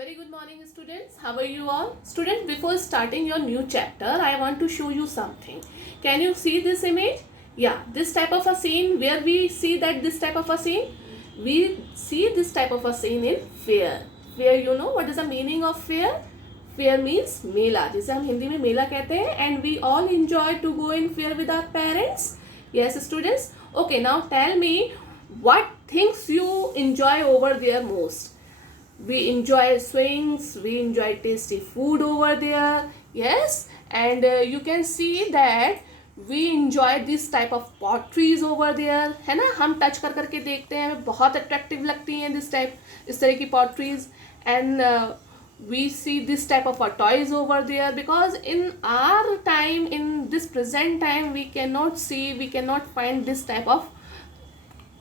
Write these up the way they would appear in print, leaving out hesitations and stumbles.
Very good morning, students. How are you all? Students, before starting your new chapter, I want to show you something. Can you see this image? Yeah, this type of a scene where we see that this type of a scene. We see this type of a scene in fair. Fair, you know what is the meaning of fair? Fair means मेला, जिसे हम हिंदी में मेला कहते हैं. And we all enjoy to go in fair with our parents. Yes, students. Okay, now tell me what things you enjoy over there most. We enjoy swings, we enjoy tasty food over there. Yes, and you can see that we enjoy this type of potteries over there. है ना, हम touch कर करके देखते हैं, हमें बहुत attractive लगती हैं इस तरह की potteries. And we see this type of toys over there, because in our time, in this present time, we cannot find this type of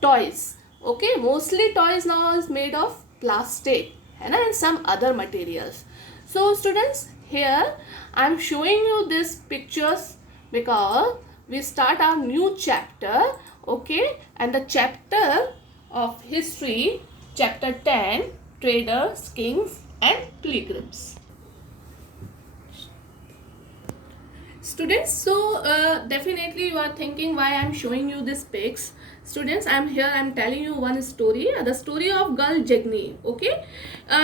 toys. Okay, mostly toys now is made of plastic, है ना, and some other materials. So students, here I am showing you these pictures because we start our new chapter. Okay, and the chapter of history, chapter 10, traders, kings and pilgrims. Students, so definitely you are thinking why I am showing you these pics. Students, I am telling you one story, the story of girl Jagni. Okay,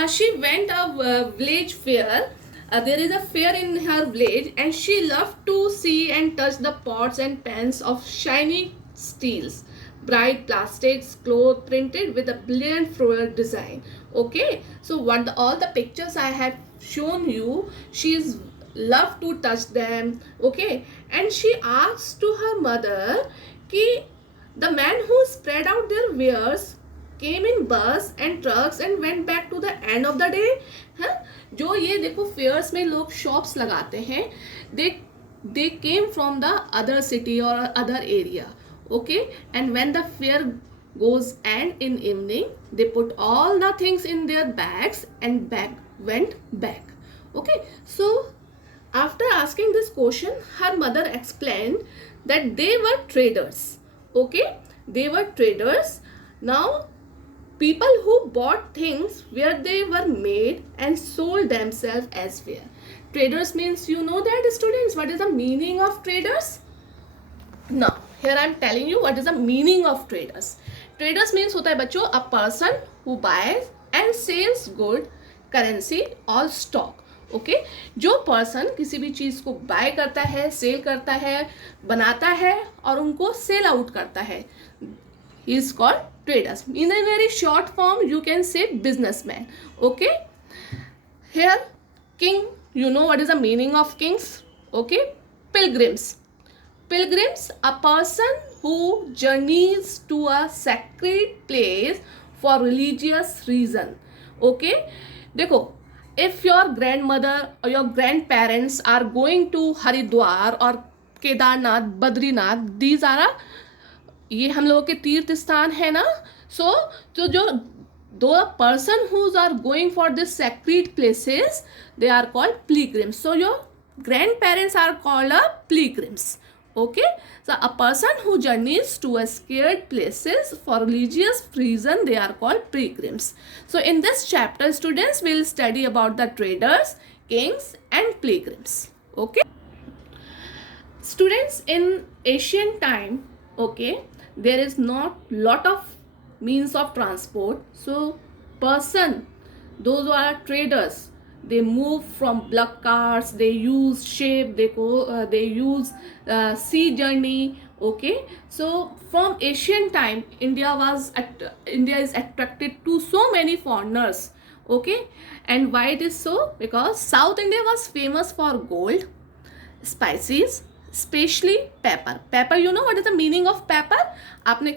she went a village fair. There is a fair in her village, and she loved to see and touch the pots and pans of shiny steels, bright plastics, cloth printed with a brilliant floral design. Okay, so all the pictures I have shown you, she is love to touch them. Okay, and she asked to her mother ki the man who spread out their wares came in bus and trucks and went back to the end of the day. हाँ, जो ये देखो fears में लोग shops लगाते हैं, they came from the other city or other area. Okay, and when the fair goes end in evening, they put all the things in their bags and went back. Okay, so after asking this question, her mother explained that they were traders. Okay, they were traders. Now, people who bought things where they were made and sold themselves elsewhere. Traders means, you know that, students, what is the meaning of traders? Now, here I am telling you what is the meaning of traders. Traders means होता है बच्चों a person who buys and sells good, currency or stock. Okay जो person किसी भी चीज़ को bye करता है, cell करता है, बनाता है और उनको सेल आउट करता है, he is called traders. In a very short form you can say businessman. Okay, here king, you know what is the meaning of kings? Okay, pilgrims, a person who journeys to a sacred place for religious reason. Okay, देखो, if your grandmother or your grandparents are going to Haridwar or Kedarnath, Badrinath, these are ये हम लोगों के तीर्थ स्थान है ना. So तो जो दो person who are going for this sacred places, they are called pilgrims. So your grandparents are called pilgrims. Okay, so a person who journeys to a sacred places for religious reason, they are called pilgrims. So in this chapter, students will study about the traders, kings and pilgrims. Okay, students, in ancient time, okay, there is not lot of means of transport. So those who are traders, they move from block carts, they use ship, they use sea journey. Okay, so from ancient time, India is attracted to so many foreigners. Okay, and why it is so? Because South India was famous for gold, spices, specially paper. You know what is the meaning of paper? आपने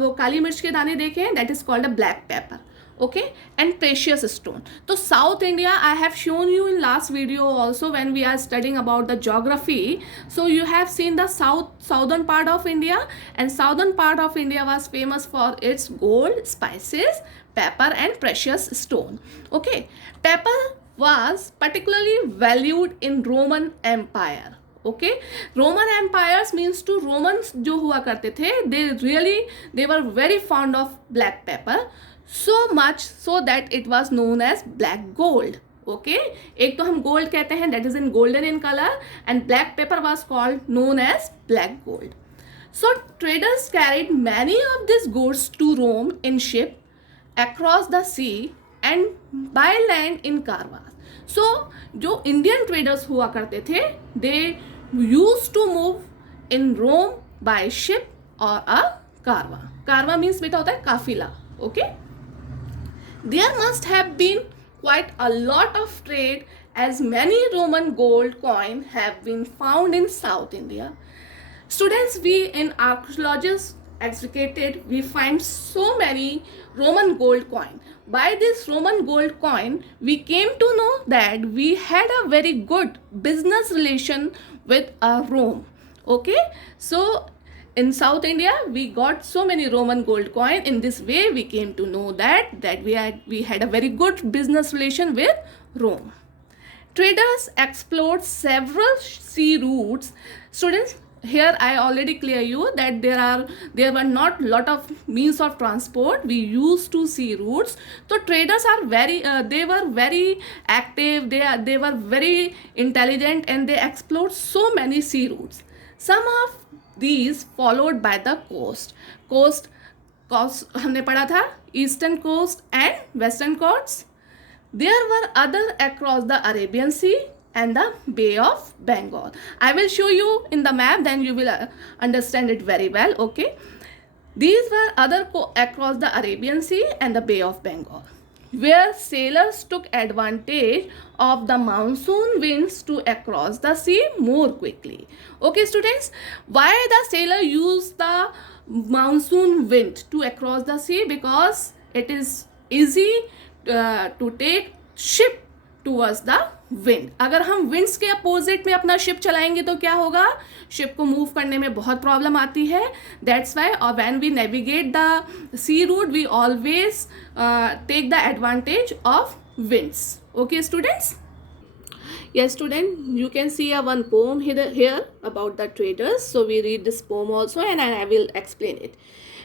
वो काली मिर्च के दाने देखे हैं, that is called a black pepper. Okay, and precious stone. So South India, I have shown you in last video also when we are studying about the geography. So you have seen the southern part of India, and southern part of India was famous for its gold, spices, pepper and precious stone. Okay, pepper was particularly valued in Roman Empire. Okay, Roman empires means to Romans जो हुआ करते थे, they were very fond of black pepper. so much so that it was known as black gold. Okay, एक तो हम gold कहते हैं, that is in golden in color, and black pepper was called known as black gold. So traders carried many of these goods to Rome in ship across the sea and by land in caravans. So जो Indian traders हुआ करते थे, they used to move in Rome by ship or a caravan. Caravan means बेटा होता है काफिला. Okay, there must have been quite a lot of trade, as many Roman gold coin have been found in South India. Students, we in archaeologists excavated, we find so many Roman gold coin. By this Roman gold coin, we came to know that we had a very good business relation with Rome. Okay, so in South India, we got so many Roman gold coin. In this way, we came to know that we had a very good business relation with Rome. Traders explored several sea routes. Students, here I already clear you that there were not lot of means of transport. We used to sea routes. So traders are they were very active. They were very intelligent, and they explored so many sea routes. Some of these followed by the coast हमने पढ़ा था, eastern coast and western coast. There were other across the Arabian Sea and the Bay of Bengal. I will show you in the map, then you will understand it very well. Okay, these were other across the Arabian Sea and the Bay of Bengal, where sailors took advantage of the monsoon winds to across the sea more quickly. Okay students, why the sailor used the monsoon wind to across the sea? Because it is easy to take ship towards the wind. अगर हम winds के opposite में अपना ship चलाएंगे तो क्या होगा? ship को move करने में बहुत problem आती है. That's why when we navigate the sea route, we always take the advantage of winds. Okay students? Yes student, you can see one poem here about the traders. So we read this poem also, and I will explain it.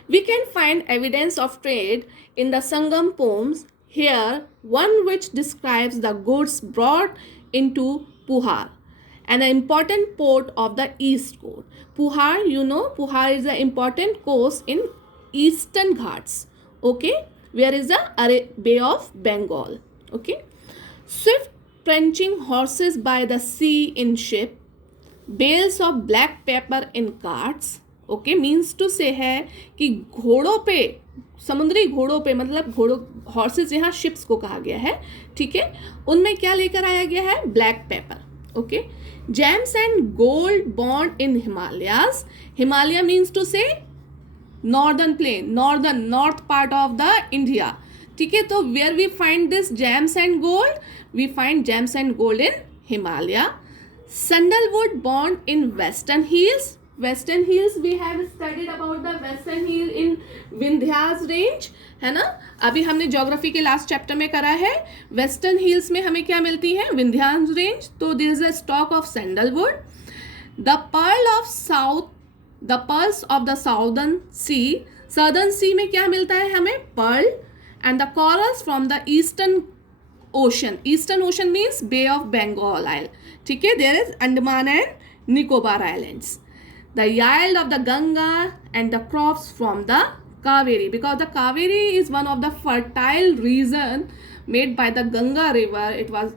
We can find evidence of trade in the Sangam poems. Here, one which describes the goods brought into Puhar, an important port of the East Coast. Puhar, you know, Puhar is an important coast in Eastern Ghats. Okay, where is the Bay of Bengal. Okay, swift trenching horses by the sea in ship, bales of black pepper in carts. Okay, means to say है कि घोड़ों पे, समुद्री घोड़ों पे, मतलब घोड़ों horses यहाँ शिप्स को कहा गया है. ठीक है, उनमें क्या लेकर आया गया है? Black pepper. Okay, gems and gold bond in Himalayas. Himalaya means to say northern plain, north part of the India. ठीक है, तो where we find this gems and gold? We find gems and gold in Himalaya. Sandalwood bond in western hills. Western hills we have studied about the western hill in Vindhyas range, है ना. अभी हमने geography के last chapter में करा है. Western hills में हमें क्या मिलती है? विंध्यास रेंज. तो this is a stock of sandalwood. The pearls of the southern sea. Southern sea में क्या मिलता है हमें? Pearl. And the corals from the eastern ocean. Eastern ocean means Bay of Bengal isle. ठीक है, there is Andaman and Nicobar islands. The yield of the Ganga and the crops from the Kaveri, because the Kaveri is one of the fertile region made by the Ganga river. It was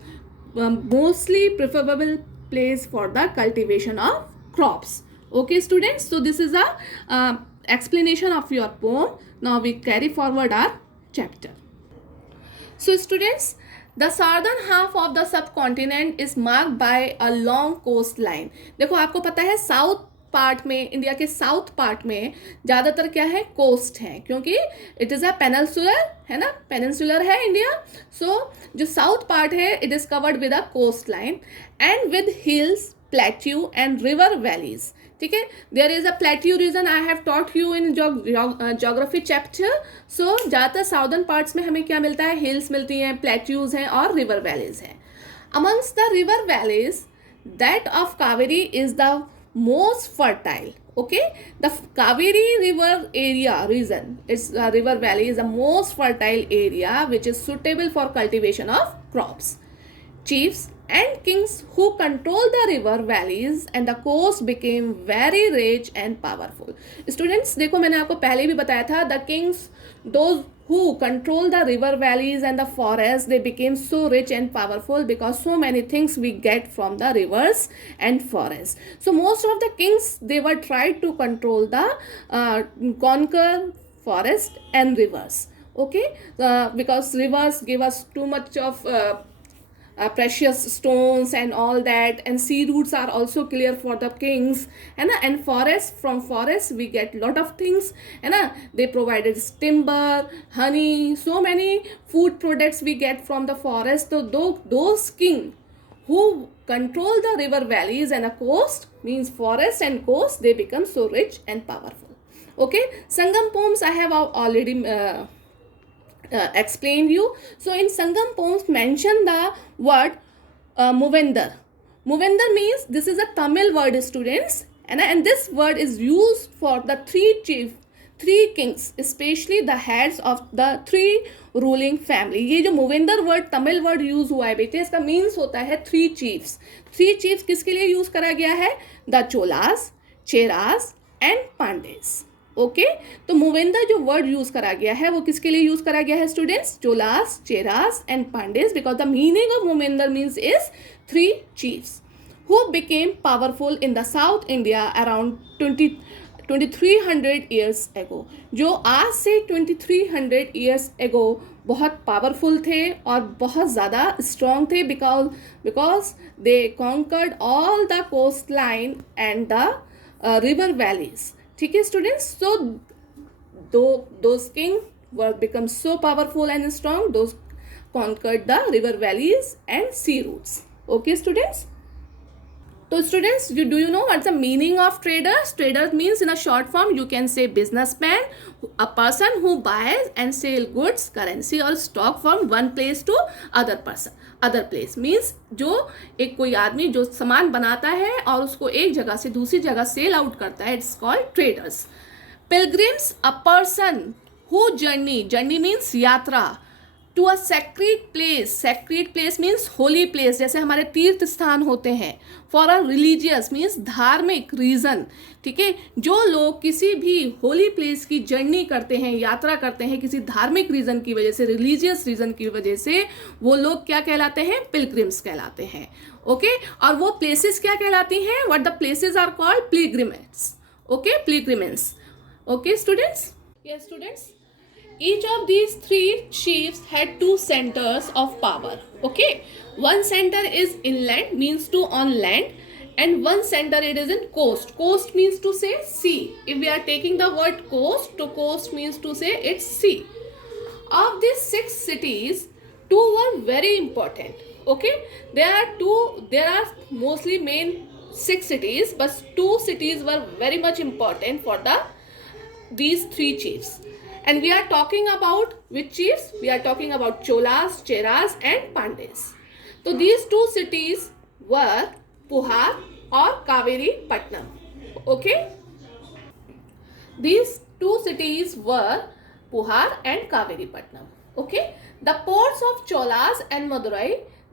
mostly preferable place for the cultivation of crops. Okay students, so this is a explanation of your poem. Now we carry forward our chapter. So students, the southern half of the subcontinent is marked by a long coastline. देखो आपको पता है south part में, India के south part में ज़्यादातर क्या है? कोस्ट है, क्योंकि इट इज़ अ पेनिनसुलर, है ना, पेनिनसुलर है इंडिया. सो जो साउथ पार्ट है it is covered with a coastline and with hills, plateau and river valleys. ठीक है, there is a plateau region I have taught you in geography chapter. So ज़्यादातर southern parts में हमें क्या मिलता है? Hills मिलती हैं, प्लेट्यूज हैं और रिवर वैलीज हैं. Amongst the river valleys that of Kaveri is the most fertile. Okay, the Kaveri river area region, its river valley is the most fertile area which is suitable for cultivation of crops. Chiefs and kings who control the river valleys and the coast became very rich and powerful. Students, देखो मैंने आपको पहले भी बताया था, the kings, those who control the river valleys and the forests, they became so rich and powerful because so many things we get from the rivers and forests. So most of the kings, they were tried to control the conquer forest and rivers. Okay, because rivers give us too much of precious stones and all that, and sea routes are also clear for the kings, and forest, from forest we get lot of things, they provided timber, honey, so many food products we get from the forest. So those king who control the river valleys and the coast, means forest and coast, they become so rich and powerful. Okay, Sangam poems I have already explained you. So in Sangam poems mention the word Movendar. Movendar means, this is a Tamil word, students, and this word is used for the three kings, especially the heads of the three ruling family. ये जो मूवेंदर word, Tamil word use हुआ है बेटे, इसका means होता है three chiefs. Three chiefs किसके लिए यूज करा गया है? The Cholas, Cheras and Pandyas. Okay, तो मूवेंदर जो वर्ड यूज करा गया है वो किसके लिए यूज करा गया है students? Cholas, Cheras and Pandyas, because the meaning of Moovendar means is three chiefs who became powerful in the South India around 2300 years ago. जो आज से 2300 years ago बहुत पावरफुल थे और बहुत ज़्यादा स्ट्रॉन्ग थे, because they conquered all the coastline and the river valleys. ठीक है students? So those kings were become so powerful and strong, those conquered the river valleys and sea routes. Okay students? So students, do you know what's the meaning of traders? Traders means, in a short form, you can say businessman, a person who buys and sell goods, currency or stock from one place to other place. Means जो एक कोई आदमी जो सामान बनाता है और उसको एक जगह से दूसरी जगह सेल आउट करता है, it's called traders. Pilgrims, a person who journey means यात्रा, to a sacred place means holy place, जैसे हमारे तीर्थ स्थान होते हैं. फॉर अ रिलीजियस मीन्स धार्मिक रीज़न. ठीक है, जो लोग किसी भी होली प्लेस की जर्नी करते हैं, यात्रा करते हैं किसी धार्मिक रीज़न की वजह से, रिलीजियस रीज़न की वजह से, वो लोग क्या कहलाते हैं? पिलग्रिम्स कहलाते हैं. ओके, और वो प्लेसेस क्या कहलाती हैं? What the places are called? Pilgrimage. Okay, pilgrimage. Okay students? Yes students, each of these three chiefs had two centers of power. Okay, one center is inland, means to on land, and one center it is in coast. Coast means to say sea. If we are taking the word coast, to coast means to say it's sea. Of these 6 cities, 2 were very important. Okay, there are mostly main 6 cities, but 2 cities were very much important for these 3 chiefs. And we are talking about which chiefs? We are talking about Cholas, Cheras and Pandes. So these 2 cities were Puhar or Kaveri Patnam. Okay? These 2 cities were Puhar and Kaveri Patnam. Okay? The ports of Cholas and Madurai,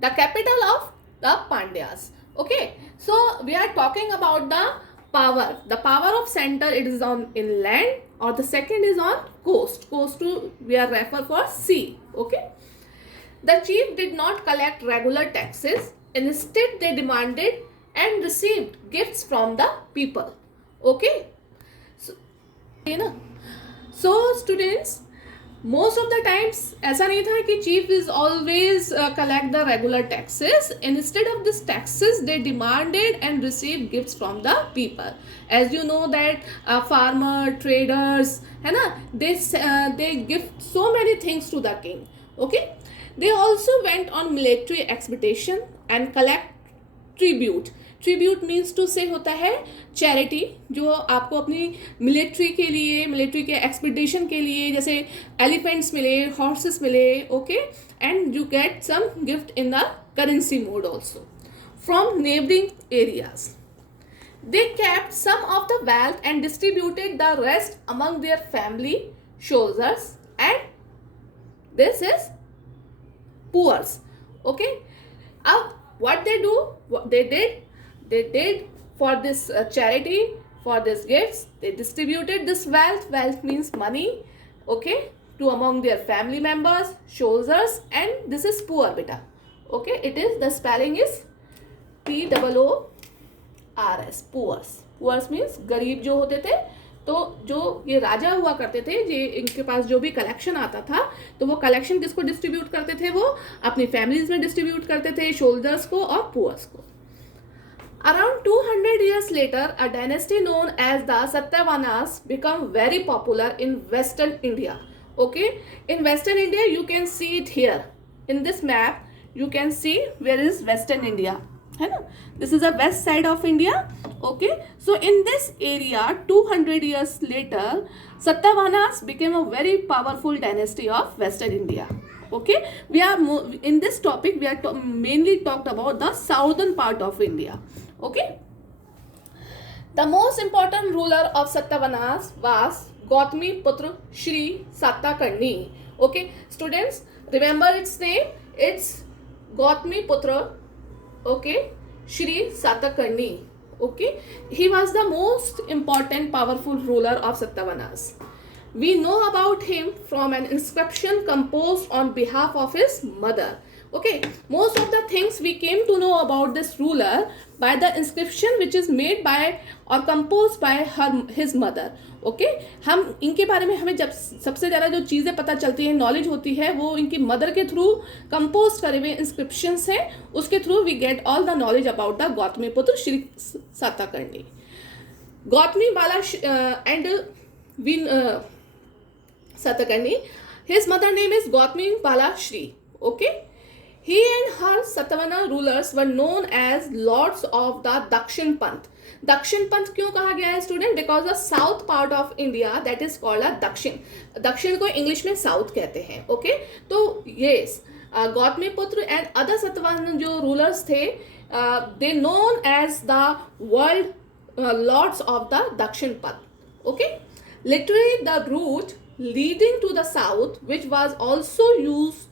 the capital of the Pandyas. Okay? So we are talking about the power. The power of center, it is on inland, or the second is on coast. Coast to we are refer for sea. Okay, the chief did not collect regular taxes. Instead, they demanded and received gifts from the people. Okay, so students, most of the times ऐसा नहीं था कि chief is always collect the regular taxes. Instead of this taxes, they demanded and received gifts from the people. As you know that farmer, traders, है ना, they give so many things to the king. Okay, they also went on military expedition and collect tribute. Tribute means to से होता है charity, जो आपको अपनी military के expedition के लिए, जैसे एलिफेंट्स मिले, हॉर्सेस मिले. Okay, and you get some gift in the currency mode also from neighbouring areas. They kept some of the wealth and distributed the rest among their family, soldiers, and this is poors. Okay, what they do, what they did for this charity, for this gifts, they distributed this wealth. Wealth means money, okay, to among their family members, soldiers, and this is poor beta. Okay, it is, the spelling is POORS, poors. poors means गरीब जो होते थे, तो जो ये राजा हुआ करते थे, ये इनके पास जो भी कलेक्शन आता था, तो वो कलेक्शन किसको डिस्ट्रीब्यूट करते थे, वो अपनी फैमिलीज में डिस्ट्रीब्यूट करते थे, शोल्डर्स को और पुअर्स को. Around 200 years later, a dynasty known as the Satyavanas became very popular in Western India. Okay, in Western India, you can see it here. In this map, you can see where is Western India. है ना? This is the west side of India. Okay, so in this area, 200 years later, Satyavanas became a very powerful dynasty of Western India. Okay, we are in this topic, we are mainly talked about the southern part of India. Okay, the most important ruler of Satyavanas was Gautami Putra Shri Satakarni. Okay, students, remember its name. It's Gautami Putra, okay, Shri Satakarni. Okay, he was the most important powerful ruler of Satyavanas. We know about him from an inscription composed on behalf of his mother. Okay, most of the things we came to know about this ruler by the inscription which is made by or composed by his mother. Okay, हम इनके बारे में हमें जब सबसे ज़्यादा जो चीज़ें पता चलती हैं, नॉलेज होती है, वो इनकी मदर के थ्रू कंपोज करे हुए इंस्क्रिप्शन से, उसके through we get all the knowledge about the Gautamiputra Shri Satakarni. Gautami Bala and when Satakarni, his mother name is Gautami Bala Shri. Okay, he and her Satavahana rulers were known as lords of the Dakshin Panth. Dakshin Panth क्यों कहा गया है student? Because the south part of India that is called a Dakshin. Dakshin को English में south कहते हैं. Okay, तो yes, Gautami Putra and other Satavahana जो rulers थे, they known as the world lords of the Dakshin Panth. Okay, literally the route leading to the south, which was also used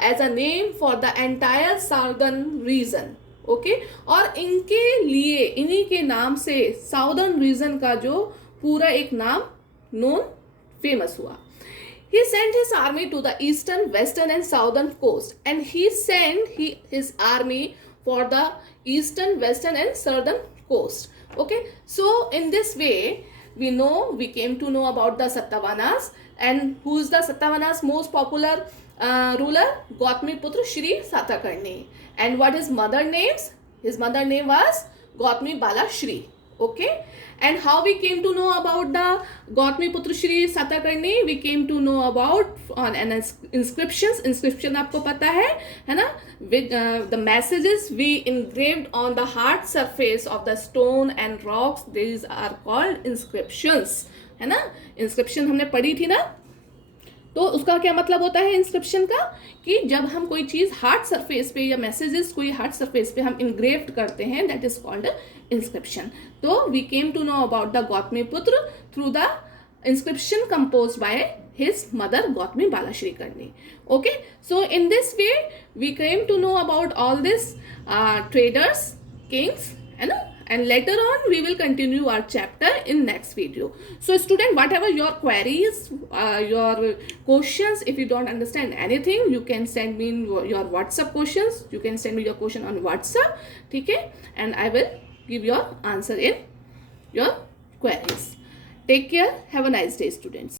as a name for the entire southern region. Okay, और इनके लिए इन्हीं के नाम से southern region का जो पूरा एक नाम known famous हुआ. He sent his army to the eastern, western and southern coast, and he sent his army for the eastern, western and southern coast. Okay, so in this way we came to know about the Satyavanas. And who is the Satyavanas most popular ruler? Gautami Putra Shri Satakarni. And what his mother names? His mother name was Gautami Bala Shri. Okay, and how we came to know about the Gautami Putra Shri Satakarni? We came to know about on an inscription आपको पता है ना? With the messages we engraved on the hard surface of the stone and rocks, these are called inscriptions. है ना? Inscription हमने पढ़ी थी ना? तो उसका क्या मतलब होता है इंस्क्रिप्शन का, कि जब हम कोई चीज़ हार्ड सरफेस पे या मैसेजेस कोई हार्ड सरफेस पे हम इंग्रेव्ड करते हैं, दैट इज कॉल्ड इंस्क्रिप्शन. तो we came to know about the Gautamiputra through the inscription composed by his mother Gautami Bala Shri Karni. Okay, so in this way we came to know about all this traders, kings, and later on we will continue our chapter in next video. So student, whatever your queries, your questions, if you don't understand anything, you can send me your WhatsApp questions. You can send me your question on WhatsApp, okay, and I will give your answer in your queries. Take care. Have a nice day, students.